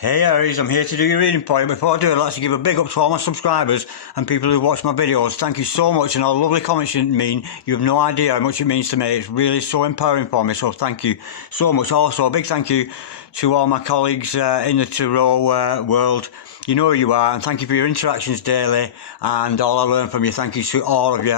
Hey Aries, I'm here to do your reading for you. Before I do, I'd like to give a big up to all my subscribers and people who watch my videos. Thank you so much, and all the lovely comments you mean. You have no idea how much it means to me. It's really so empowering for me, so thank you so much. Also, a big thank you to all my colleagues in the tarot world. You know who you are, and thank you for your interactions daily and all I learn from you. Thank you to all of you.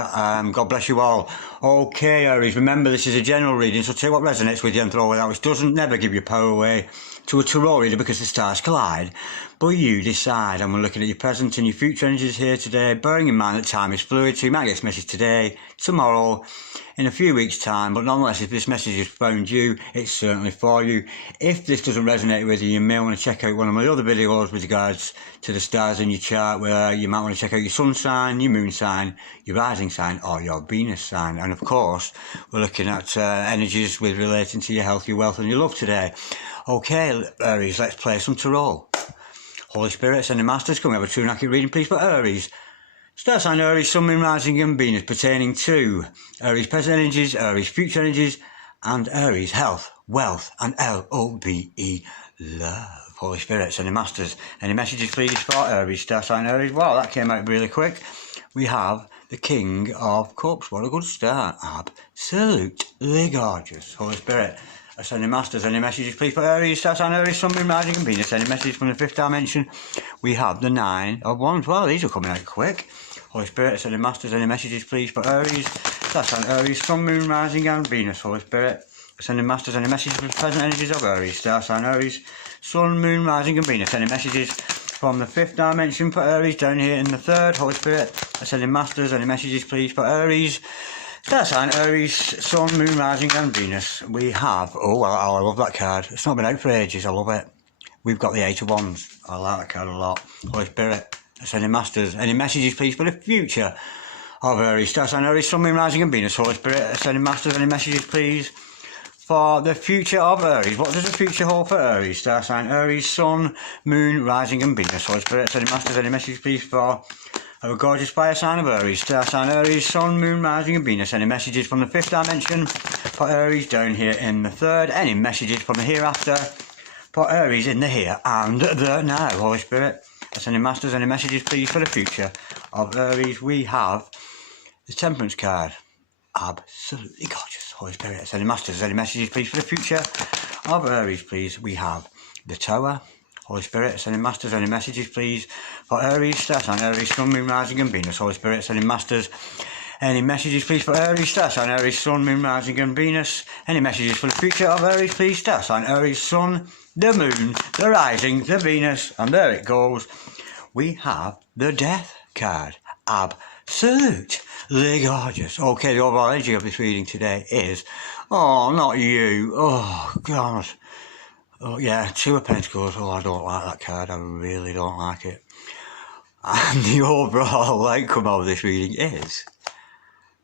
God bless you all. Okay, Aries, remember this is a general reading, so take what resonates with you and throw it out, which doesn't never give your power away to a tarot reader because the stars collide. But you decide, and we're looking at your present and your future energies here today, bearing in mind that time is fluid, so you might get this message today, tomorrow, in a few weeks' time, but nonetheless, if this message has found you, it's certainly for you. If this doesn't resonate with you, you may want to check out one of my other videos with regards to the stars in your chart, where you might want to check out your sun sign, your moon sign, your rising sign, or your Venus sign. And of course, we're looking at energies with relating to your health, your wealth, and your love today. Okay, Aries, let's play some tarot. Holy Spirit, sending masters, can we have a true and accurate reading, please, for Aries? Star sign Aries, sun, moon, rising, and Venus, pertaining to Aries present energies, Aries future energies, and Aries health, wealth, and LOVE, love. Holy Spirit, sending masters, any messages, please, for Aries? Star sign Aries. Wow, that came out really quick. We have the King of Cups. What a good start. Absolutely gorgeous. Holy Spirit, ascending masters, any messages, please, for Aries? Star sign Aries, sun, moon, rising, and Venus. Any messages from the fifth dimension? We have the Nine of Wands. Well, these are coming out quick. Holy Spirit, ascending masters, any messages, please, for Aries? Star sign Aries, sun, moon, rising, and Venus. Holy Spirit, ascending masters, any messages for the present energies of Aries? Star sign Aries, sun, moon, rising, and Venus. Any messages from the fifth dimension for Aries down here in the third? Holy Spirit, ascending masters, any messages, please, for Aries? Star sign Aries, sun, moon, rising, and Venus. We have, oh, well, I love that card. It's not been out for ages. I love it. We've got the Eight of Wands. I like that card a lot. Holy Spirit, ascending masters, any messages, please, for the future of Aries? Star sign Aries, sun, moon, rising, and Venus. Holy Spirit, ascending masters, any messages, please, for the future of Aries? What does the future hold for Aries? Star sign Aries, sun, moon, rising, and Venus. Holy Spirit, ascending masters, any messages, please, for our gorgeous fire sign of Aries? Star sign Aries, sun, moon, rising, and Venus. Any messages from the fifth dimension for Aries down here in the third? Any messages from the hereafter for Aries in the here and the now? Holy Spirit, ascending masters, any messages, please, for the future of Aries? We have the Temperance card. Absolutely gorgeous. Holy Spirit, ascending masters, any messages, please, for the future of Aries, please? We have the Tower. Holy Spirit, sending masters, any messages, please, for Aries? Star sign Aries, sun, moon, rising, and Venus. Holy Spirit, sending masters, any messages, please, for Aries? Star sign Aries, sun, moon, rising, and Venus. Any messages for the future of Aries, please? Star sign Aries, sun, the moon, the rising, the Venus, and there it goes. We have the Death card. Absolutely gorgeous. Okay, the overall energy of this reading today is, oh, not you. Oh, God. Oh, yeah, Two of Pentacles. Oh, I don't like that card. I really don't like it. And the overall outcome of this reading is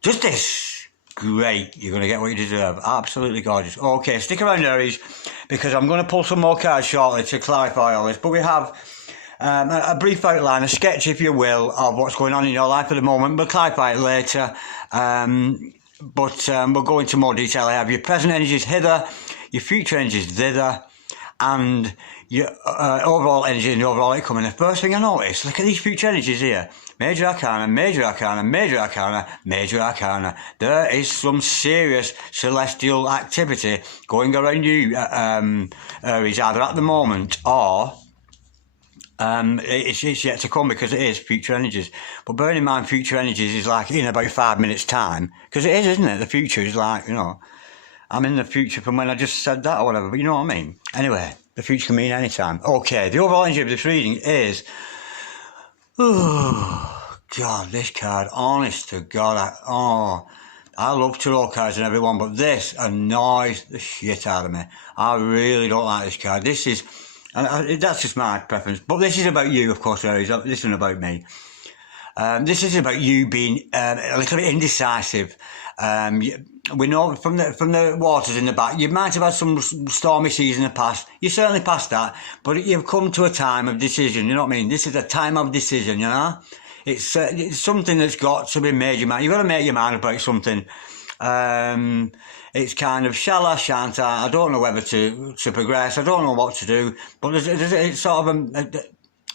Justice. Great. You're going to get what you deserve. Absolutely gorgeous. Okay, stick around, Aries, because I'm going to pull some more cards shortly to clarify all this. But we have a brief outline, a sketch, if you will, of what's going on in your life at the moment. We'll clarify it later. But we'll go into more detail. I have your present energies hither, your future energies thither, and your overall energy and the overall outcome. And the first thing I noticed, look at these future energies here. Major Arcana, Major Arcana, Major Arcana, Major Arcana. There is some serious celestial activity going around you, Aries, either at the moment or it's yet to come, because it is future energies. But bearing in mind, future energies is like in about 5 minutes' time, because it is, isn't it? The future is like, you know, I'm in the future from when I just said that or whatever, but you know what I mean? Anyway, the future can mean any time. Okay, the overall energy of this reading is, oh, God, this card, honest to God, I love tarot cards and everyone, but this annoys the shit out of me. I really don't like this card. This is, and that's just my preference, but this is about you, of course, Aries. This isn't about me. This is about you being a little bit indecisive. We know from the waters in the back, you might have had some stormy seas in the past. You certainly passed that, but you've come to a time of decision. You know what I mean? This is a time of decision. You know, it's something that's got to be made. You've got to make your mind about something. It's kind of shall I, shan't I don't know whether to progress, I don't know what to do, but it's sort of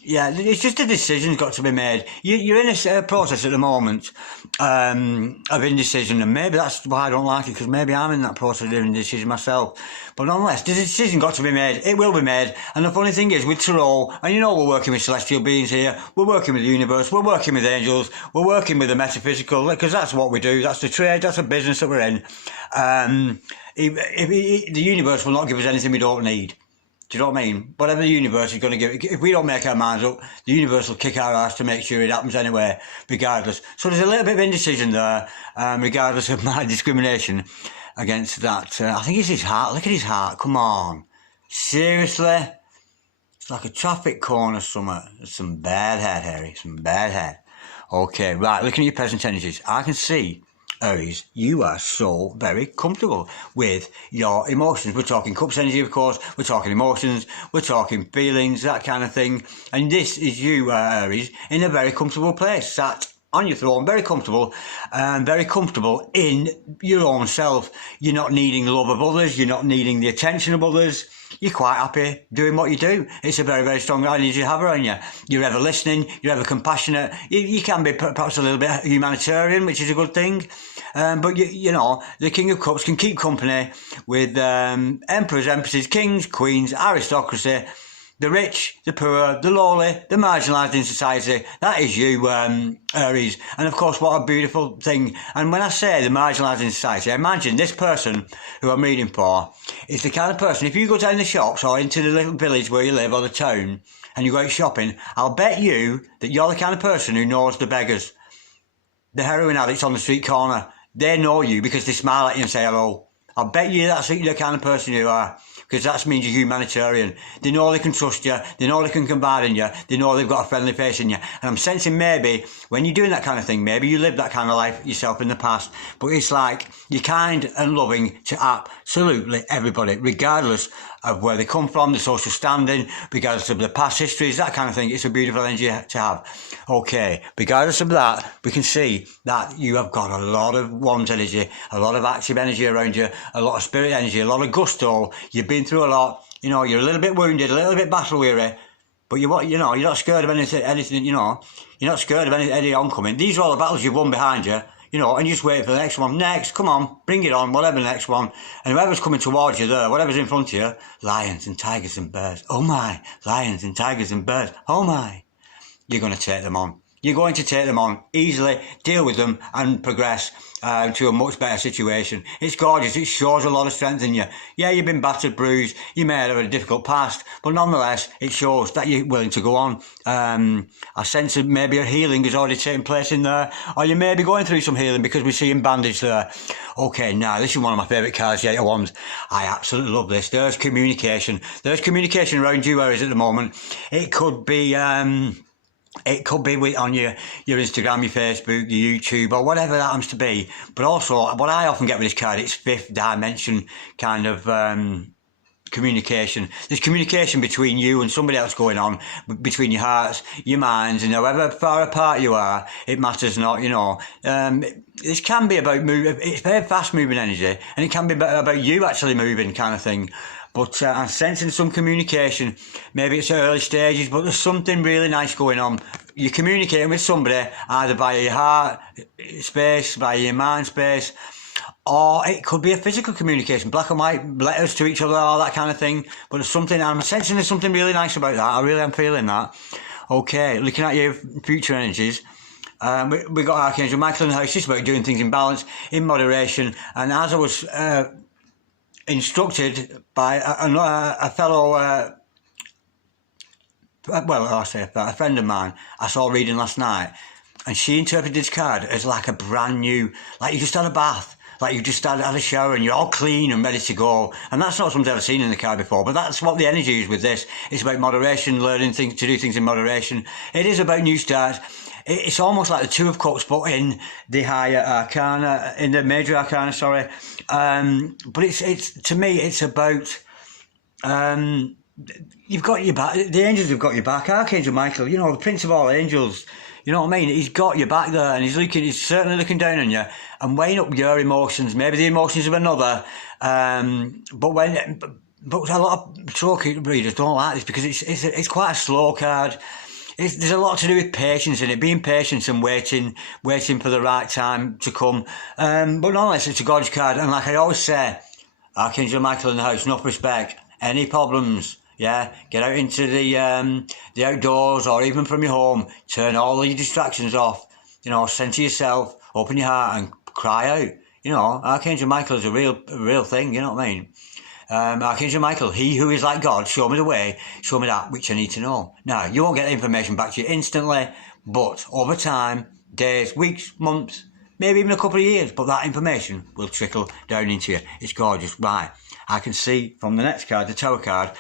yeah, it's just a decision's got to be made. You're in a process at the moment of indecision, and maybe that's why I don't like it, because maybe I'm in that process of indecision myself. But nonetheless, there's a decision got to be made. It will be made. And the funny thing is, with tarot, and you know we're working with celestial beings here, we're working with the universe, we're working with angels, we're working with the metaphysical, because that's what we do. That's the trade, that's the business that we're in. The universe will not give us anything we don't need. Do you know what I mean? Whatever the universe is going to give, if we don't make our minds up, the universe will kick our ass to make sure it happens anyway, regardless. So there's a little bit of indecision there, regardless of my discrimination against that. I think it's his heart. Look at his heart. Come on. Seriously? It's like a traffic cone or something. There's some bad head, Harry. Some bad head. Okay, right. Looking at your present energies, I can see, Aries, you are so very comfortable with your emotions. We're talking cups energy, of course. We're talking emotions. We're talking feelings, that kind of thing. And this is you, Aries, in a very comfortable place. Sat on your throne, very comfortable in your own self. You're not needing the love of others. You're not needing the attention of others. You're quite happy doing what you do. It's a very, very strong energy you have around you. You're ever listening. You're ever compassionate. You can be perhaps a little bit humanitarian, which is a good thing. But you know, the King of Cups can keep company with emperors, empresses, kings, queens, aristocracy, the rich, the poor, the lowly, the marginalised in society. That is you, Aries. And of course, what a beautiful thing. And when I say the marginalised in society, I imagine this person who I'm reading for is the kind of person, if you go down the shops or into the little village where you live or the town and you go out shopping, I'll bet you that you're the kind of person who knows the beggars, the heroin addicts on the street corner. They know you because they smile at you and say hello. I'll bet you that's the kind of person you are, because that means you're humanitarian. They know they can trust you. They know they can confide in you. They know they've got a friendly face in you. And I'm sensing maybe when you're doing that kind of thing, maybe you lived that kind of life yourself in the past, but it's like you're kind and loving to absolutely everybody, regardless of where they come from, the social standing, regardless of their past histories, that kind of thing. It's a beautiful energy to have. Okay, regardless of that, we can see that you have got a lot of warmth energy, a lot of active energy around you, a lot of spirit energy, a lot of gusto. You've been through a lot. You know, you're a little bit wounded, a little bit battle weary, but you're not scared of anything, you know. You're not scared of any oncoming. These are all the battles you've won behind you. You know, and you just wait for the next one. Next, come on, bring it on, whatever the next one. And whoever's coming towards you there, whatever's in front of you, lions and tigers and bears. Oh my, lions and tigers and bears. Oh my. You're going to take them on. You're going to take them on easily, deal with them and progress to a much better situation. It's gorgeous. It shows a lot of strength in you. Yeah, you've been battered, bruised. You may have had a difficult past, but nonetheless, it shows that you're willing to go on. I sense that maybe a healing has already taken place in there, or you may be going through some healing because we're seeing bandage there. Okay, now this is one of my favourite cards, the Eight of Wands. I absolutely love this. There's communication. There's communication around you, Aries, at the moment. It could be on your Instagram, your Facebook, your YouTube, or whatever that happens to be. But also, what I often get with this card, it's fifth dimension kind of communication. There's communication between you and somebody else going on, between your hearts, your minds, and however far apart you are, it matters not, you know. This can be about moving. It's very fast moving energy, and it can be about you actually moving kind of thing. But I'm sensing some communication. Maybe it's at early stages, but there's something really nice going on. You're communicating with somebody either via your heart space, via your mind space, or it could be a physical communication, black and white letters to each other, all that kind of thing. But there's something, I'm sensing there's something really nice about that. I really am feeling that. Okay, looking at your future energies. We got Archangel Michael in the house. It's about doing things in balance, in moderation. And as I was instructed by a fellow, a friend of mine I saw reading last night, and she interpreted this card as like a brand new, like you just had a bath, like you just had a shower and you're all clean and ready to go. And that's not something I've ever seen in the card before, but that's what the energy is with this. It's about moderation, learning to do things in moderation. It is about new starts. It's almost like the Two of Cups, but in the higher arcana, in the major arcana, sorry. But it's to me, it's about you've got your back. The angels have got your back. Archangel Michael, you know, the Prince of all angels. You know what I mean? He's got your back there, and he's certainly looking down on you and weighing up your emotions, maybe the emotions of another. But a lot of tarot readers don't like this because it's quite a slow card. There's a lot to do with patience in it, being patient and waiting for the right time to come. But nonetheless, it's a gorgeous card, and like I always say, Archangel Michael in the house, enough respect. Any problems, yeah, get out into the outdoors or even from your home. Turn all your distractions off. You know, center yourself, open your heart, and cry out. You know, Archangel Michael is a real thing. You know what I mean? Archangel Michael, he who is like God, show me the way, show me that which I need to know. Now, you won't get the information back to you instantly, but over time, days, weeks, months, maybe even a couple of years, but that information will trickle down into you. It's gorgeous. Right, I can see from the next card, the Tower card,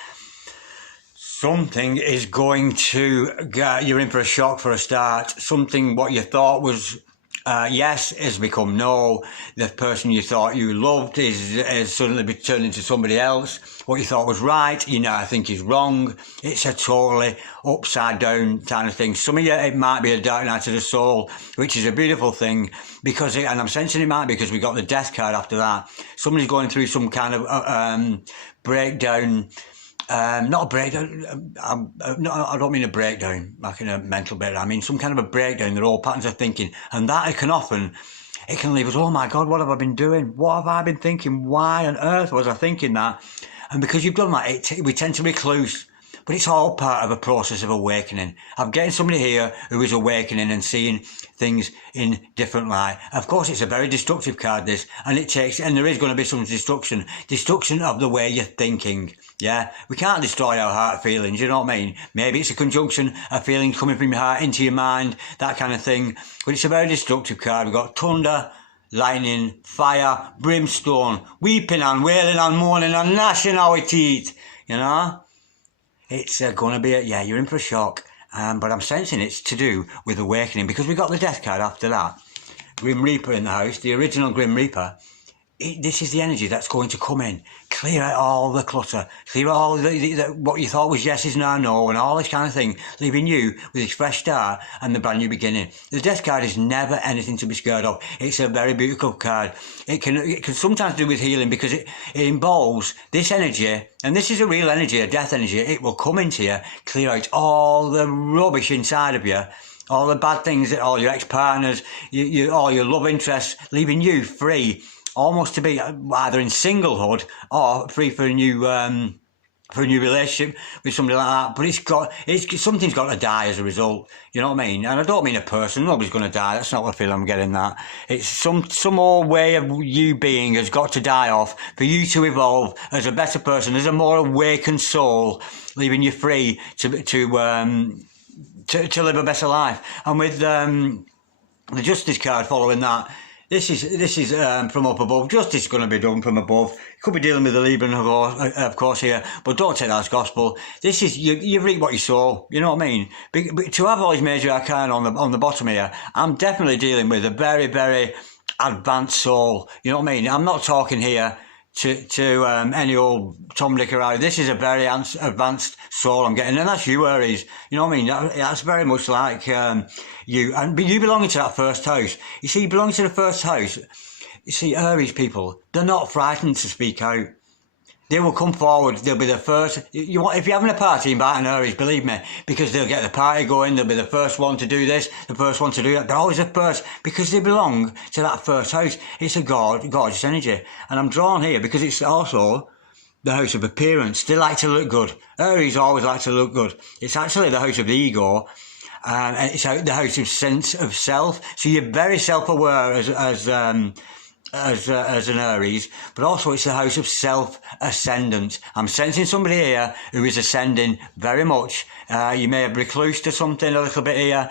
something is going to get you're in for a shock for a start. Something what you thought was yes has become no. The person you thought you loved is suddenly been turned into somebody else. What you thought was right, you know, I think is wrong. It's a totally upside down kind of thing. Some of you, it might be a dark night of the soul, which is a beautiful thing because, and I'm sensing it might be because we got the Death card after that. Somebody's going through some kind of breakdown. Not a breakdown. I don't mean a breakdown, like in a mental breakdown. I mean some kind of a breakdown. Their old patterns of thinking, and that it can leave us. Oh my God, what have I been doing? What have I been thinking? Why on earth was I thinking that? And because you've done that, we tend to recluse. But it's all part of a process of awakening. I'm getting somebody here who is awakening and seeing things in different light. Of course, it's a very destructive card, this, and there is going to be some destruction of the way you're thinking. Yeah, we can't destroy our heart feelings, you know what I mean? Maybe it's a conjunction of feelings coming from your heart into your mind, that kind of thing. But it's a very destructive card. We've got thunder, lightning, fire, brimstone, weeping and wailing and mourning and gnashing our teeth, you know? It's going to be, you're in for a shock. But I'm sensing it's to do with awakening because we got the Death card after that. Grim Reaper in the house, the original Grim Reaper. This is the energy that's going to come in. Clear out all the clutter. Clear out all what you thought was yes is now no and all this kind of thing. Leaving you with this fresh start and the brand new beginning. The Death card is never anything to be scared of. It's a very beautiful card. It can sometimes do with healing because it involves this energy, and this is a real energy, a death energy. It will come into you, clear out all the rubbish inside of you. All the bad things, all your ex-partners, all your love interests, leaving you free. Almost to be either in singlehood or free for a new relationship with somebody like that. But something's got to die as a result. You know what I mean? And I don't mean a person. Nobody's going to die. That's not what I feel I'm getting that. It's some old way of you being has got to die off for you to evolve as a better person, as a more awakened soul, leaving you free to live a better life. And with the Justice card following that. This is from up above. Justice is going to be done from above. Could be dealing with the Libran, of course, here, but don't take that as gospel. This is you reap what you sow. You know what I mean? But to have all these major arcana on the bottom here, I'm definitely dealing with a very, very advanced soul. You know what I mean? I'm not talking here to any old Tom, Dick or Harry. This is a very advanced soul I'm getting, and that's you, Aries. You know what I mean? That's very much like you, and you belonging to that first house. You see, you belong to the first house. You see, Aries people, they're not frightened to speak out. They will come forward. They'll be the first. If you're having a party, invite an Aries, believe me, because they'll get the party going. They'll be the first one to do this, the first one to do that. They're always the first because they belong to that first house. It's a gorgeous energy. And I'm drawn here because it's also the house of appearance. They like to look good. Aries always like to look good. It's actually the house of the ego. And it's the house of sense of self. So you're very self-aware as an Aries, but also it's the house of self-ascendance. I'm sensing somebody here who is ascending very much. You may have reclused to something a little bit here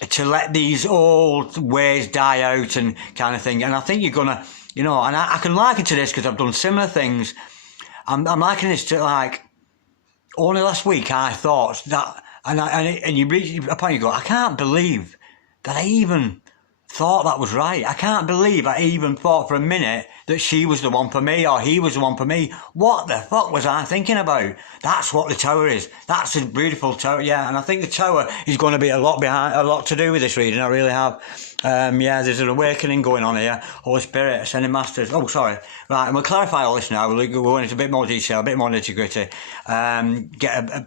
to let these old ways die out and kind of thing. And I think you're gonna, and I can liken to this because I've done similar things. I'm likening this to like only last week I thought that, and you reach a point you go, I can't believe that I even thought that was right. I can't believe I even thought for a minute that she was the one for me or he was the one for me. What the fuck was I thinking about? That's what the Tower is. That's a beautiful Tower, yeah. And I think the Tower is going to be a lot to do with this reading. I really have. Yeah, there's an awakening going on here. Holy Spirit, Ascending Masters. Oh, sorry. Right, and we'll clarify all this now. We'll go into a bit more detail, a bit more nitty-gritty. Get a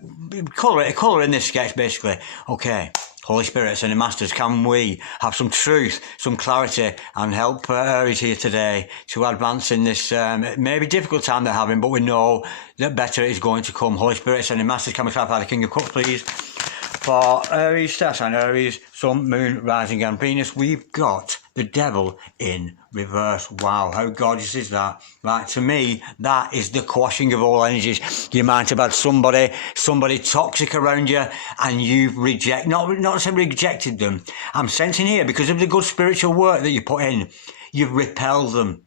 colour in this sketch, basically. Okay. Holy Spirit, Ascending Masters, can we have some truth, some clarity, and help Aries here today to advance in this maybe difficult time they're having, but we know that better is going to come. Holy Spirit, Ascending Masters, can we clarify the King of Cups, please? For Aries, star sign Aries, Sun, Moon, Rising and Venus, we've got the Devil in reverse. Wow, how gorgeous is that? Right, to me, that is the quashing of all energies. You might have had somebody toxic around you and you've not necessarily rejected them. I'm sensing here, because of the good spiritual work that you put in, you've repelled them.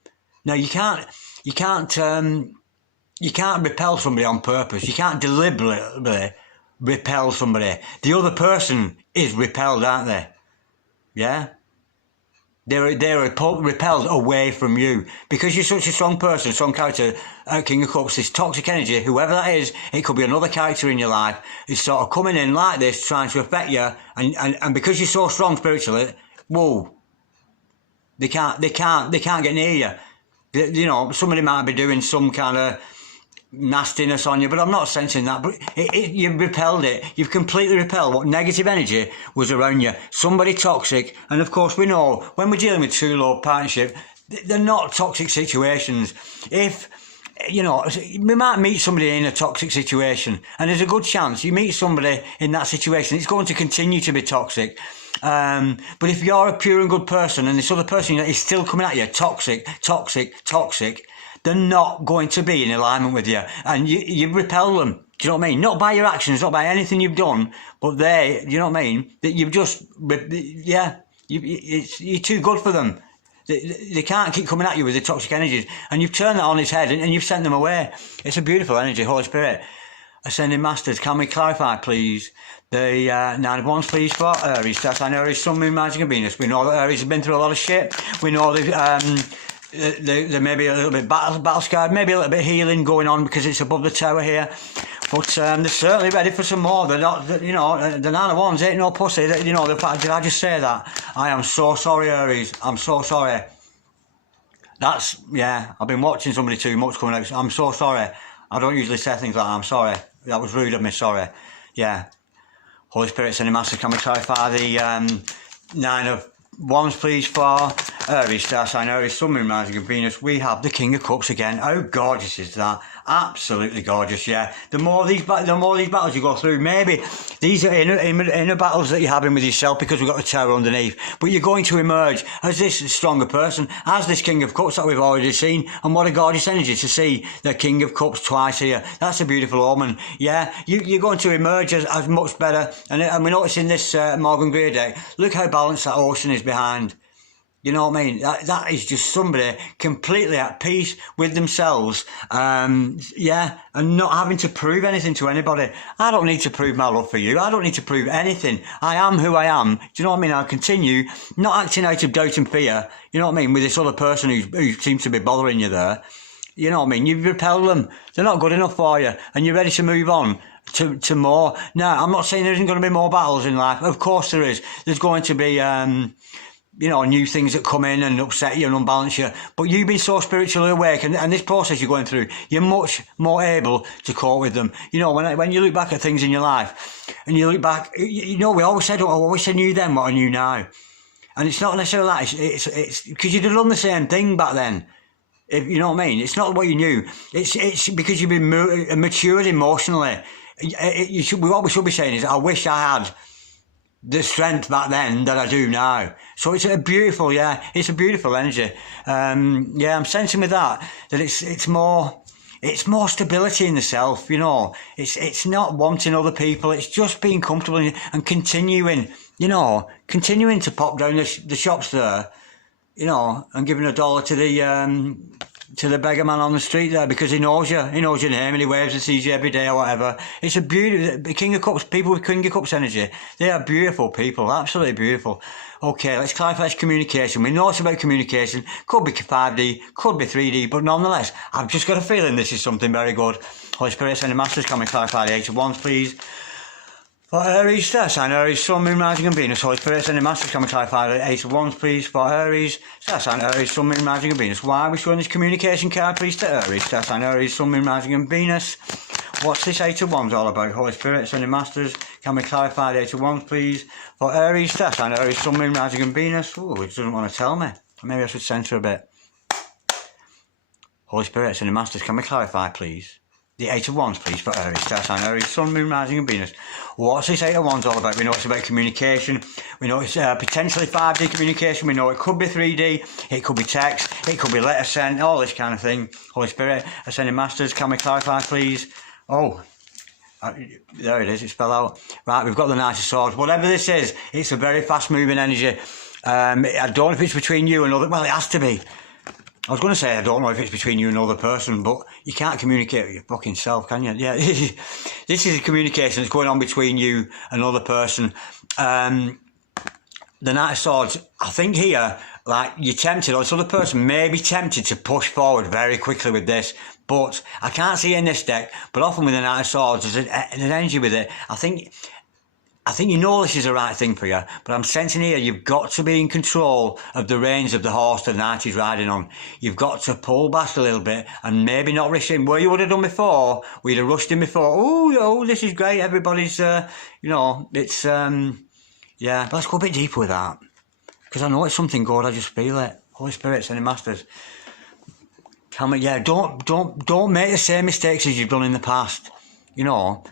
Now, you can't repel somebody on purpose. You can't deliberately repel somebody. The other person is repelled, aren't they? Yeah? They're repelled away from you. Because you're such a strong person, strong character, King of Cups, this toxic energy, whoever that is, it could be another character in your life, is sort of coming in like this, trying to affect you, and because you're so strong spiritually, whoa, they can't get near you. You know, somebody might be doing some kind of nastiness on you, but I'm not sensing that. But you've repelled it. You've completely repelled what negative energy was around you. Somebody toxic, and of course we know when we're dealing with true love partnership, they're not toxic situations. If you know, we might meet somebody in a toxic situation, and there's a good chance you meet somebody in that situation, it's going to continue to be toxic. But if you're a pure and good person, and this other person is still coming at you, toxic, they're not going to be in alignment with you, and you repel them. Do you know what I mean? Not by your actions, not by anything you've done, but you know what I mean? That you've just, yeah, you're too good for them. They can't keep coming at you with the toxic energies, and you've turned that on its head, and you've sent them away. It's a beautiful energy, Holy Spirit. Ascending Masters, can we clarify, please, the Nine of Wands, please, for Aries? That's Aries, Sun, Moon, Rising and Venus. We know that Aries has been through a lot of shit. We know there may be a little bit battle scarred, maybe a little bit healing going on because it's above the Tower here. But they're certainly ready for some more. They're not, you know, the Nine of Wands ain't no pussy. You know, did I just say that? I am so sorry, Aries. I'm so sorry. Yeah, I've been watching somebody too much coming out. I'm so sorry. I don't usually say things like that. I'm sorry. That was rude of me, sorry. Yeah. Holy Spirit, Ascending Masters, can we clarify the Nine of Wands, please, for Aries, star sign Aries, Sun, Moon, Rising and Venus. We have the King of Cups again. How gorgeous is that? Absolutely gorgeous, yeah. The more these battles you go through, maybe these are inner battles that you're having with yourself because we've got the Tower underneath, but you're going to emerge as this stronger person, as this King of Cups that we've already seen. And what a gorgeous energy to see the King of Cups twice here. That's a beautiful omen. Yeah, you're going to emerge as much better. And we notice in this Morgan Greer deck, look how balanced that ocean is behind. You know what I mean? That is just somebody completely at peace with themselves, yeah, and not having to prove anything to anybody. I don't need to prove my love for you. I don't need to prove anything. I am who I am. Do you know what I mean? I'll continue not acting out of doubt and fear, you know what I mean, with this other person who seems to be bothering you there. You know what I mean? You've repelled them. They're not good enough for you, and you're ready to move on to more. Now, I'm not saying there isn't going to be more battles in life. Of course there is. There's going to be you know, new things that come in and upset you and unbalance you. But you've been so spiritually awake, and this process you're going through, you're much more able to cope with them. You know, when you look back at things in your life, and you look back, you know, we always said, oh, I wish I knew then what I knew now. And it's not necessarily that, it's because you'd have done the same thing back then. If you know what I mean? It's not what you knew. It's because you've been matured emotionally. What we should be saying is, I wish I had the strength back then that I do now. So it's a beautiful energy. Yeah, I'm sensing with that it's more stability in the self, you know. It's not wanting other people, it's just being comfortable and continuing to pop down the shops there, you know, and giving $1 to to the beggar man on the street there, because he knows you. He knows your name and he waves and sees you every day or whatever. It's a beautiful... The King of Cups, people with King of Cups energy, they are beautiful people, absolutely beautiful. Okay, let's clarify this communication. We know it's about communication. Could be 5D, could be 3D, but nonetheless, I've just got a feeling this is something very good. Holy Spirit, send the Masters, can we clarify the Eight of Wands, please? For Aries, star sign Aries, Sun, Moon, Rising and Venus. Holy Spirit, send the Masters, can we clarify the Eight of Wands, please? For Aries, star sign Aries, Sun, Moon, Rising and Venus. Why are we showing this communication card, please, to Aries? Star sign Aries, Sun, Moon, Rising and Venus. What's this Eight of Wands all about? Holy Spirit, send the Masters, can we clarify the Eight of Wands, please? For Aries, star sign Aries, Sun, Moon, Rising and Venus. Oh, it doesn't want to tell me. Maybe I should censor a bit. Holy Spirit, send the Masters, can we clarify, please? The Eight of Wands, please, for Aries, star sign Aries, Sun, Moon, Rising and Venus. What's this Eight of Wands all about? We know it's about communication. We know it's potentially 5D communication. We know it could be 3D. It could be text. It could be letter sent. All this kind of thing. Holy Spirit, Ascending Masters, can we clarify, please? Oh, there it is. It's spelled out. Right, we've got the Knight of Swords. Whatever this is, it's a very fast-moving energy. I don't know if it's between you and other... Well, it has to be. I was going to say, I don't know if it's between you and another person, but you can't communicate with your fucking self, can you? Yeah, this is a communication that's going on between you and another person. The Knight of Swords, I think here, like, you're tempted, or this other person may be tempted to push forward very quickly with this, but I can't see it in this deck, but often with the Knight of Swords, there's an energy with it. I think you know this is the right thing for you, but I'm sensing here you've got to be in control of the reins of the horse the knight is riding on. You've got to pull back a little bit and maybe not rush in. Where you would have done before, we'd have rushed in before. Oh, this is great. Everybody's, it's, yeah. But let's go a bit deeper with that, because I know it's something good. I just feel it. Holy Spirit, sending Masters. Don't make the same mistakes as you've done in the past. You know.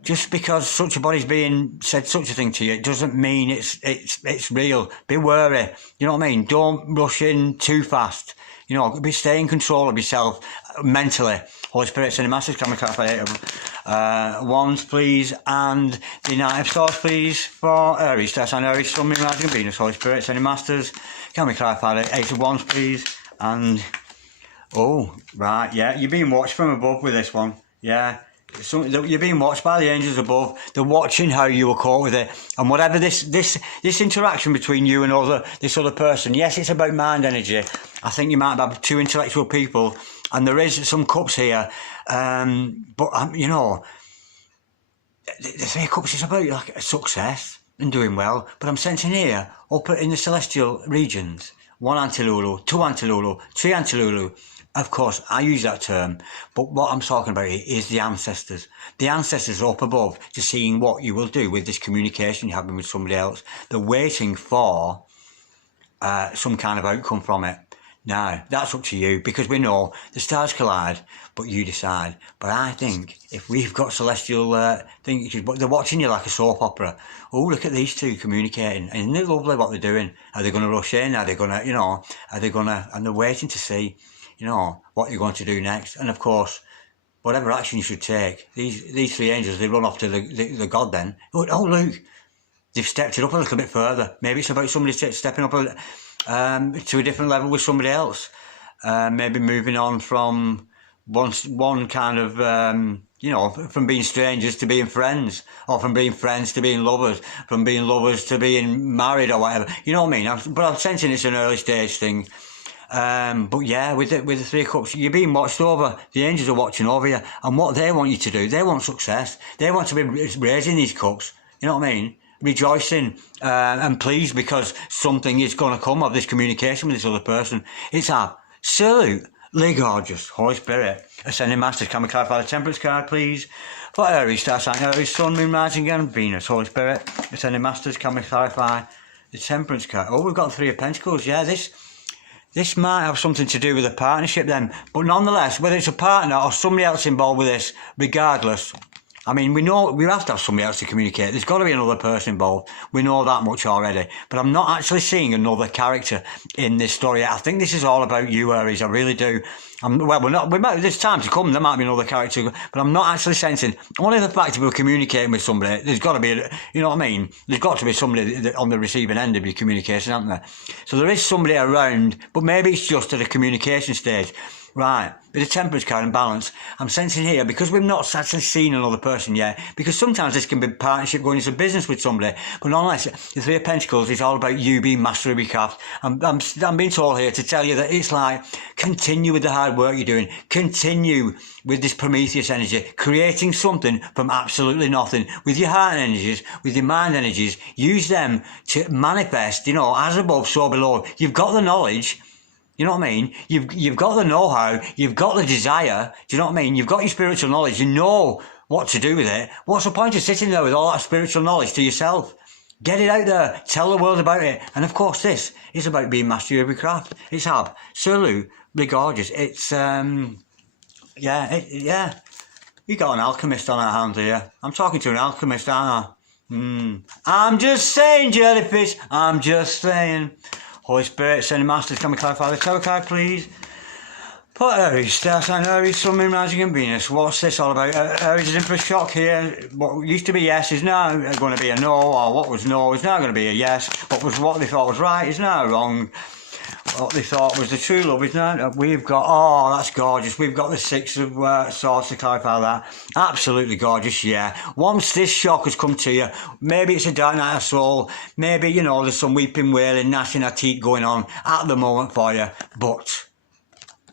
Just because such a body's being said such a thing to you, it doesn't mean it's real. Be wary. You know what I mean? Don't rush in too fast. You know, stay in control of yourself mentally. Holy Spirit, sending Masters, can we clarify Wands, please, and the Knight of Swords, please, for Aries. That's an Aries, Sun, Moon, Rising and Venus. Holy Spirit, sending Masters, can we clarify the Eight of Wands, please, and oh, right, yeah, you're being watched from above with this one, yeah. So you're being watched by the angels above. They're watching how you will cope with it, and whatever this interaction between you and this other person. Yes, it's about mind energy. I think you might have two intellectual people, and there is some cups here. But you know, the Three of Cups is about like success and doing well. But I'm sensing here, up in the celestial regions, 1 Antilulu, 2 Antilulu, 3 Antilulu. Of course, I use that term, but what I'm talking about here is the ancestors. The ancestors are up above to seeing what you will do with this communication you're having with somebody else. They're waiting for some kind of outcome from it. Now, that's up to you, because we know the stars collide, but you decide. But I think if we've got celestial things, they're watching you like a soap opera. Oh, look at these two communicating. Isn't it lovely what they're doing? Are they going to rush in? Are they going to, and they're waiting to see, you know, what you're going to do next. And of course, whatever action you should take, these three angels, they run off to the god then. Oh, look, they've stepped it up a little bit further. Maybe it's about somebody stepping up to a different level with somebody else. Maybe moving on from one kind of, from being strangers to being friends, or from being friends to being lovers, from being lovers to being married or whatever. You know what I mean? But I'm sensing it's an early stage thing. But yeah, with the Three of Cups, you're being watched over. The angels are watching over you, and what they want you to do, they want success. They want to be raising these cups. You know what I mean? Rejoicing and pleased because something is going to come of this communication with this other person. It's absolutely gorgeous. Holy Spirit, Ascending Masters, can we clarify the Temperance card, please? For Aries, star sign Aries, Sun, Moon, Rising and Venus. Holy Spirit, Ascending Masters, can we clarify the Temperance card? Oh, we've got 3 of Pentacles. Yeah, this might have something to do with a partnership then. But nonetheless, whether it's a partner or somebody else involved with this, regardless, I mean, we know we have to have somebody else to communicate. There's got to be another person involved. We know that much already. But I'm not actually seeing another character in this story. I think this is all about you, Aries. I really do. There's time to come. There might be another character. But I'm not actually sensing. Only the fact that we're communicating with somebody, there's got to be, you know what I mean? There's got to be somebody on the receiving end of your communication, hasn't there? So there is somebody around, but maybe it's just at a communication stage. Right, with the Temperance card and balance, I'm sensing here, because we've not actually seen another person yet, because sometimes this can be partnership going into business with somebody, but unless the Three of Pentacles is all about you being master of your craft. I'm being told here to tell you that it's like, continue with the hard work you're doing, continue with this Prometheus energy, creating something from absolutely nothing, with your heart energies, with your mind energies, use them to manifest, as above, so below. You've got the knowledge. You know what I mean? You've got the know-how, you've got the desire, do you know what I mean? You've got your spiritual knowledge, you know what to do with it. What's the point of sitting there with all that spiritual knowledge to yourself? Get it out there, tell the world about it. And of course this is about being master of your craft. It's absolutely gorgeous. It's, yeah. You got an alchemist on our hands here. I'm talking to an alchemist, aren't I? I'm just saying, jellyfish, I'm just saying. Holy Spirit, sending masters, can we clarify the tarot card, please? For Aries, star sign Aries, Sun, Moon, Rising and Venus. What's this all about? Aries is in for a shock here. What used to be yes is now going to be a no, or what was no is now going to be a yes. What they thought was right is now wrong. What they thought was the true love is now. We've got, oh, that's gorgeous. We've got the Six of Swords to clarify that. Absolutely gorgeous, yeah. Once this shock has come to you, maybe it's a dark night of soul. Maybe, there's some weeping, wailing, gnashing of teeth going on at the moment for you. But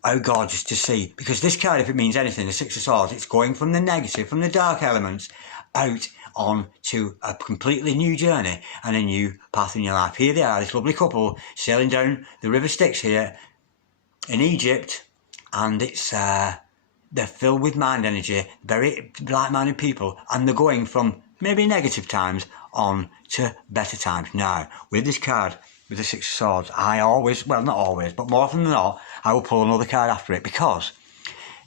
how gorgeous to see. Because this card, if it means anything, the Six of Swords, it's going from the negative, from the dark elements, out on to a completely new journey and a new path in your life. Here they are, this lovely couple sailing down the River Styx here in Egypt, and it's they're filled with mind energy, very like-minded people, and they're going from maybe negative times on to better times. Now, with this card, with the Six of Swords, I always, well, not always, but more often than not, I will pull another card after it, because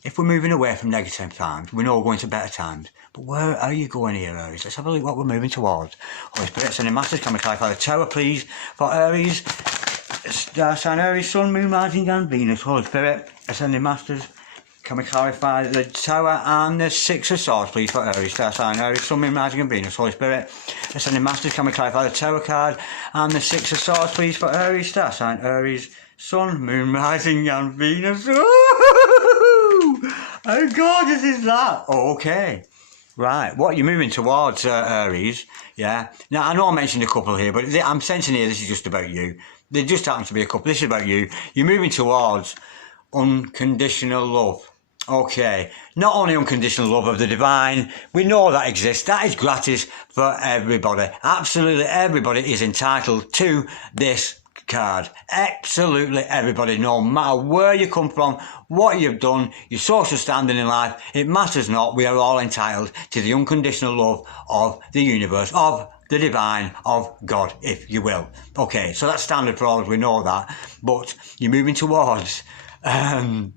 if we're moving away from negative times, we know we're going to better times. But where are you going here, Aries? Let's have a look what we're moving towards. Holy Spirit, sending masters, can we clarify the tower, please, for Aries? Star sign Aries, Sun, Moon, Rising and Venus. Holy Spirit, sending masters, can we clarify the tower and the Six of Swords, please, for Aries? Star sign Aries, Sun, Moon, Rising and Venus. Holy Spirit, sending masters, can we clarify the tower card and the Six of Swords, please, for Aries? Star sign Aries, Sun, Moon, Rising and Venus. How gorgeous is that? Oh, okay. Right, what are you moving towards, Aries? Yeah. Now, I know I mentioned a couple here, but I'm sensing here this is just about you. There just happens to be a couple. This is about you. You're moving towards unconditional love. Okay. Not only unconditional love of the divine, we know that exists. That is gratis for everybody. Absolutely everybody is entitled to this card. Absolutely everybody, no matter where you come from, what you've done, your social standing in life, it matters not. We are all entitled to the unconditional love of the universe, of the divine, of God, if you will. Okay, so that's standard for all, we know that, but you're moving towards you're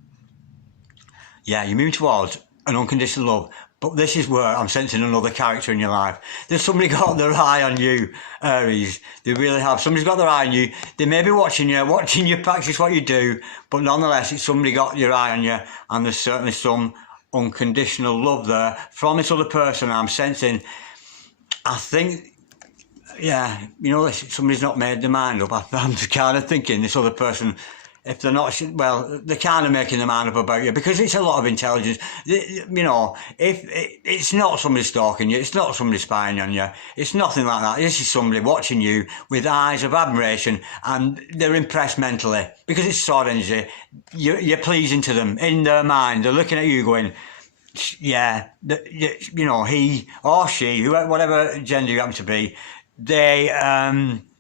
moving towards an unconditional love. But this is where I'm sensing another character in your life. There's somebody got their eye on you, Aries. They really have. Somebody's got their eye on you. They may be watching you practice what you do, but nonetheless, it's somebody got your eye on you, and there's certainly some unconditional love there from this other person. I'm sensing, I think, somebody's not made their mind up. I'm just kind of thinking this other person, if they're not, well, they're kind of making their mind up about you, because it's a lot of intelligence. If it's not somebody stalking you, it's not somebody spying on you, it's nothing like that. This is somebody watching you with eyes of admiration, and they're impressed mentally, because it's sword energy. You're pleasing to them in their mind. They're looking at you going, he or she, whatever gender you happen to be,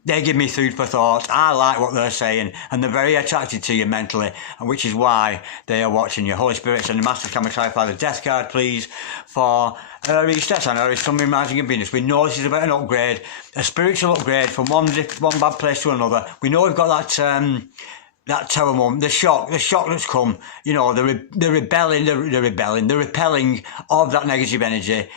they give me food for thought. I like what they're saying, and they're very attracted to you mentally, and which is why they are watching you. Holy Spirit and the Masters, can we clarify the death card, please, for Aries, Death and Aries, Sun, Moon, Rising and Venus. We know this is about an upgrade, a spiritual upgrade from one bad place to another. We know we've got that tower moment, the shock that's come, the repelling of that negative energy.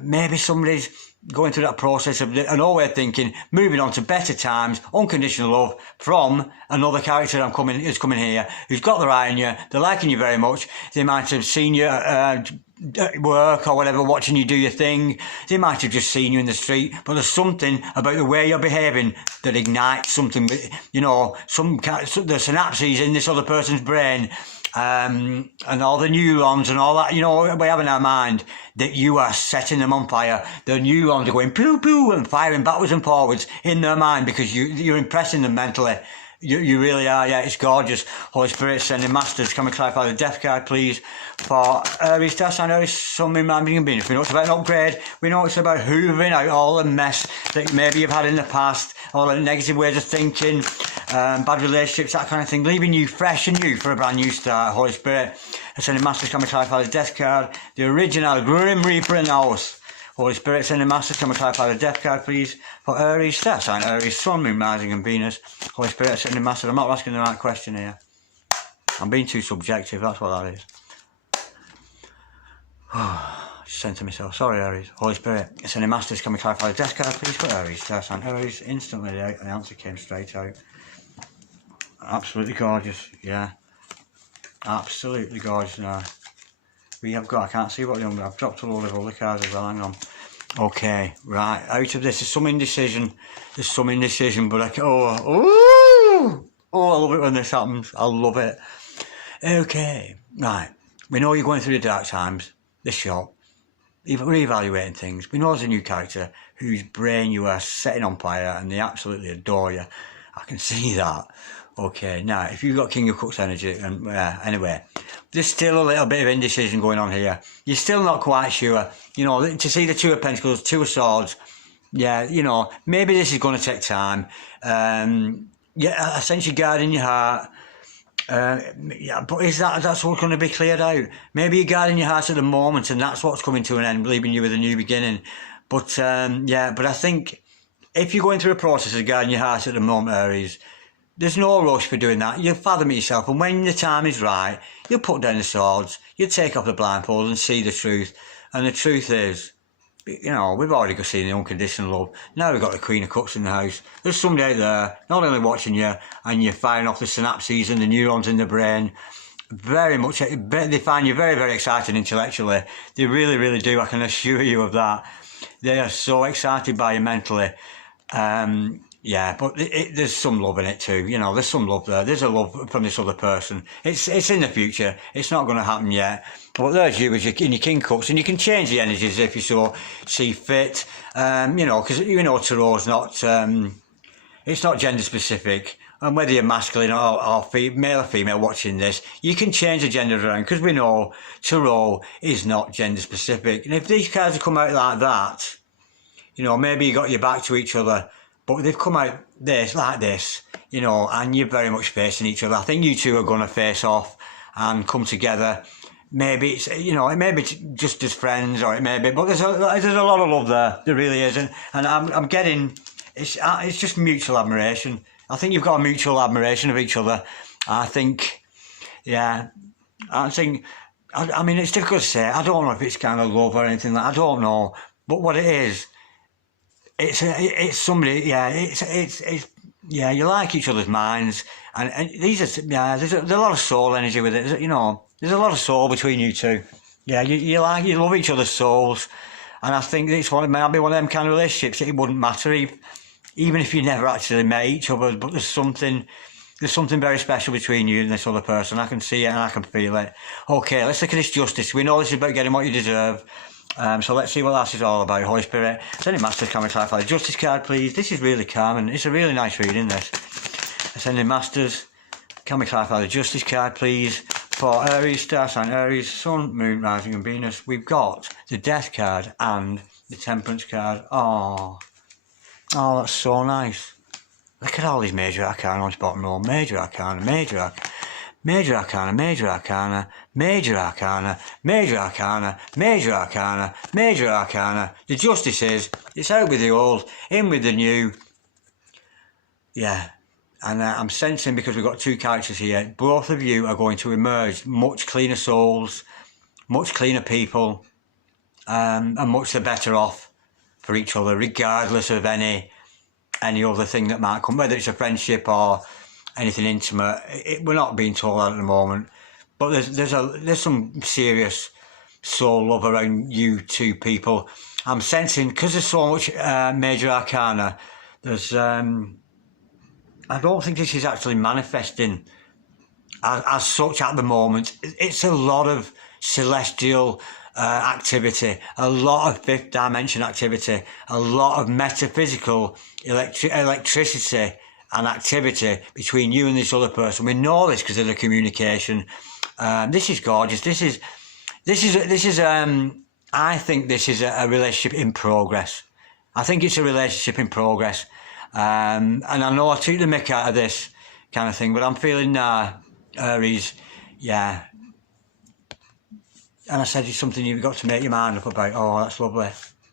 Maybe somebody's going through that process of an old way of thinking, moving on to better times, unconditional love from another character who's coming here, who's got their eye on you, they're liking you very much. They might have seen you at work or whatever, watching you do your thing. They might have just seen you in the street, but there's something about the way you're behaving that ignites something, the synapses in this other person's brain, and all the neurons and all that, you know, we have in our mind that you are setting them on fire. The neurons are going poo poo and firing backwards and forwards in their mind because you're impressing them mentally. You really are, yeah, it's gorgeous. Holy Spirit, sending masters, can we clarify the death card, please? For Aries, star sign Aries, sun, moon, man, being Venus. We know it's about an upgrade. We know it's about hoovering out all the mess that maybe you've had in the past, all the negative ways of thinking, bad relationships, that kind of thing, leaving you fresh and new for a brand new start. Holy Spirit, sending masters, can we clarify the death card? The original Grim Reaper in the house. Holy Spirit, sending masters, can we clarify the death card, please? For Aries, star sign Aries, sun, moon, rising and Venus. Holy Spirit, sending masters. I'm not asking the right question here. I'm being too subjective, that's what that is. Just sent to myself. Sorry, Aries. Holy Spirit, sending masters, can we clarify the death card, please? For Aries, star sign Aries. Instantly, the answer came straight out. Absolutely gorgeous, yeah. Absolutely gorgeous now. We have got, I can't see what the number, I've dropped a load of other cards as well, hang on. Okay, right, out of this, there's some indecision, but I can, I love it when this happens, I love it. Okay, right, we know you're going through the dark times, this show, re-evaluating things. We know there's a new character whose brain you are setting on fire and they absolutely adore you. I can see that. Okay, now, if you've got King of Cups energy, and anyway, there's still a little bit of indecision going on here. You're still not quite sure. You know, to see the Two of Pentacles, Two of Swords, yeah, you know, maybe this is going to take time. Yeah, I sense you guarding your heart. Yeah, but that's what's going to be cleared out? Maybe you're guarding your heart at the moment and that's what's coming to an end, leaving you with a new beginning. But, yeah, but I think if you're going through a process of guarding your heart at the moment, Aries, there's no rush for doing that. You'll fathom it yourself, and when the time is right, you'll put down the swords, you'll take off the blindfold and see the truth. And the truth is, you know, we've already got seen the unconditional love. Now we've got the Queen of Cups in the house. There's somebody out there, not only watching you, and you're firing off the synapses and the neurons in the brain. Very much, they find you very, very exciting intellectually. They really, really do, I can assure you of that. They are so excited by you mentally. Yeah, but there's some love in it too. You know, there's some love there. There's a love from this other person. It's in the future. It's not going to happen yet. But there's you in your King Cups, and you can change the energies if you so see fit. You know, because you know Tarot's not. It's not gender specific. And whether you're masculine or male or female watching this, you can change the gender around because we know Tarot is not gender specific. And if these cards have come out like that, you know, maybe you got your back to each other. But they've come out like this, you know, and you're very much facing each other. I think you two are going to face off and come together. Maybe it's, you know, it may be just as friends, or it may be, but there's a lot of love there. There really is, and I'm getting, it's just mutual admiration. I think you've got a mutual admiration of each other. I think, yeah, I mean, it's difficult to say. I don't know if it's kind of love or anything like that. I don't know, but what it is. It's somebody, yeah, it's yeah, you like each other's minds, and these are, yeah, there's a lot of soul energy with it, you know, there's a lot of soul between you two. Yeah, you love each other's souls, and I think it might be one of them kind of relationships that it wouldn't matter even if you never actually met each other, but there's something very special between you and this other person. I can see it and I can feel it. Okay, let's look at this justice. We know this is about getting what you deserve. So let's see what that is all about. Holy Spirit, sending masters, can we clarify the justice card, please? This is really calm and it's a really nice reading, this. Sending masters, can we clarify the justice card, please? For Aries, star sign Aries, sun, moon, rising and Venus, we've got the death card and the temperance card. Oh, that's so nice. Look at all these major arcana on this bottom row. Major arcana, major arcana. Major arcana, major arcana, major arcana, major arcana, major arcana, major arcana. The justice is, it's out with the old, in with the new. Yeah, and I'm sensing, because we've got two characters here, both of you are going to emerge much cleaner souls, much cleaner people, and much the better off for each other, regardless of any other thing that might come, whether it's a friendship or anything intimate. We're not being told that at the moment, but there's some serious soul love around you two people. I'm sensing, because there's so much major arcana, there's I don't think this is actually manifesting as such at the moment. It's a lot of celestial activity, a lot of fifth dimension activity, a lot of metaphysical electricity and activity between you and this other person. We know this because of the communication. This is gorgeous. This is I think this is a relationship in progress. I think it's a relationship in progress. And I know I took the mick out of this kind of thing, but I'm feeling Aries, yeah. And I said it's something you've got to make your mind up about. Oh, that's lovely.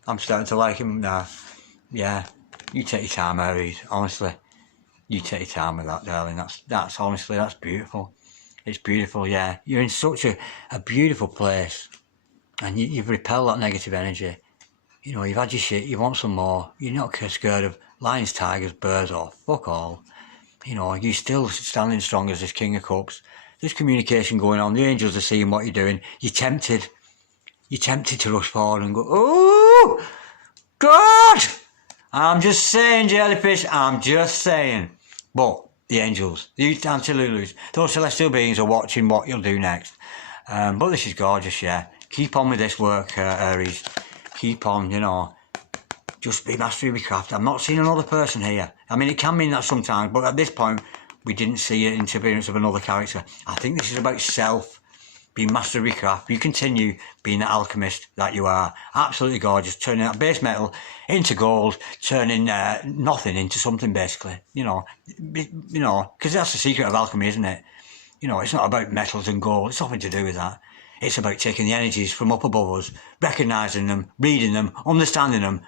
I'm starting to like him now. Yeah, you take your time, Aries. Honestly, you take your time with that, darling. That's honestly, that's beautiful. It's beautiful, yeah. You're in such a beautiful place, and you've repelled that negative energy. You know, you've had your shit, you want some more. You're not scared of lions, tigers, birds, or fuck all. You know, you're still standing strong as this King of Cups. There's communication going on. The angels are seeing what you're doing. You're tempted. You're tempted to rush forward and go, oh, God! I'm just saying, jellyfish, I'm just saying. But the angels, the Antilulus, those celestial beings are watching what you'll do next. But this is gorgeous, yeah. Keep on with this work, Aries. Keep on, you know. Just be master of your craft. I'm not seeing another person here. I mean, it can mean that sometimes, but at this point, we didn't see an interference of another character. I think this is about self, being master of your craft. You continue being the alchemist that you are. Absolutely gorgeous. Turning that base metal into gold, turning nothing into something, basically. You know, because that's the secret of alchemy, isn't it? You know, it's not about metals and gold. It's nothing to do with that. It's about taking the energies from up above us, recognising them, reading them, understanding them,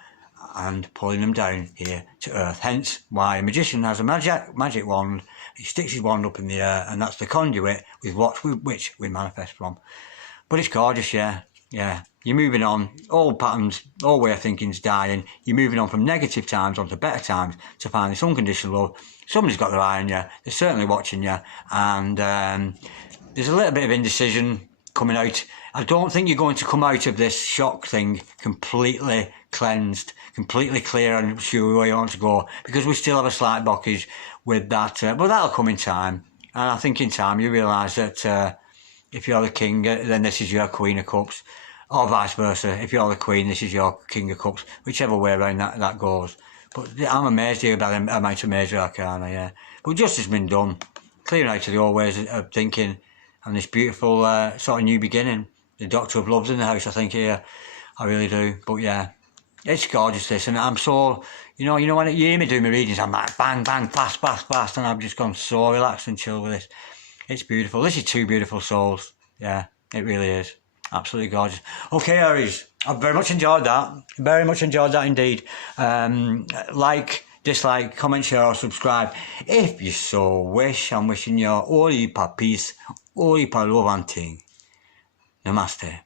and pulling them down here to earth. Hence why a magician has a magic wand. He sticks his wand up in the air, and that's the conduit with which we manifest from. But it's gorgeous, yeah. You're moving on. All patterns, all way of thinking's dying. You're moving on from negative times onto better times to find this unconditional love. Somebody's got their eye on you. They're certainly watching you. And there's a little bit of indecision coming out. I don't think you're going to come out of this shock thing completely cleansed, completely clear and sure where you want to go, because we still have a slight blockage with that, but that'll come in time. And I think in time you realise that if you're the king, then this is your Queen of Cups, or vice versa. If you're the Queen, this is your King of Cups, whichever way around that goes. But I'm amazed here about the amount of major arcana, yeah. But justice has been done, clearing out of the old ways of thinking, and this beautiful sort of new beginning. The Doctor of Love's in the house, I think, here. I really do. But yeah, it's gorgeous, this. And I'm so, you know when you hear me do my readings, I'm like bang, bang, fast, and I've just gone so relaxed and chill with this. It's beautiful. This is two beautiful souls. Yeah, it really is. Absolutely gorgeous. Okay, Aries, I've very much enjoyed that. Very much enjoyed that indeed. Like, dislike, comment, share or subscribe if you so wish. I'm wishing you all heap of peace, all heap of love and ting. Namaste.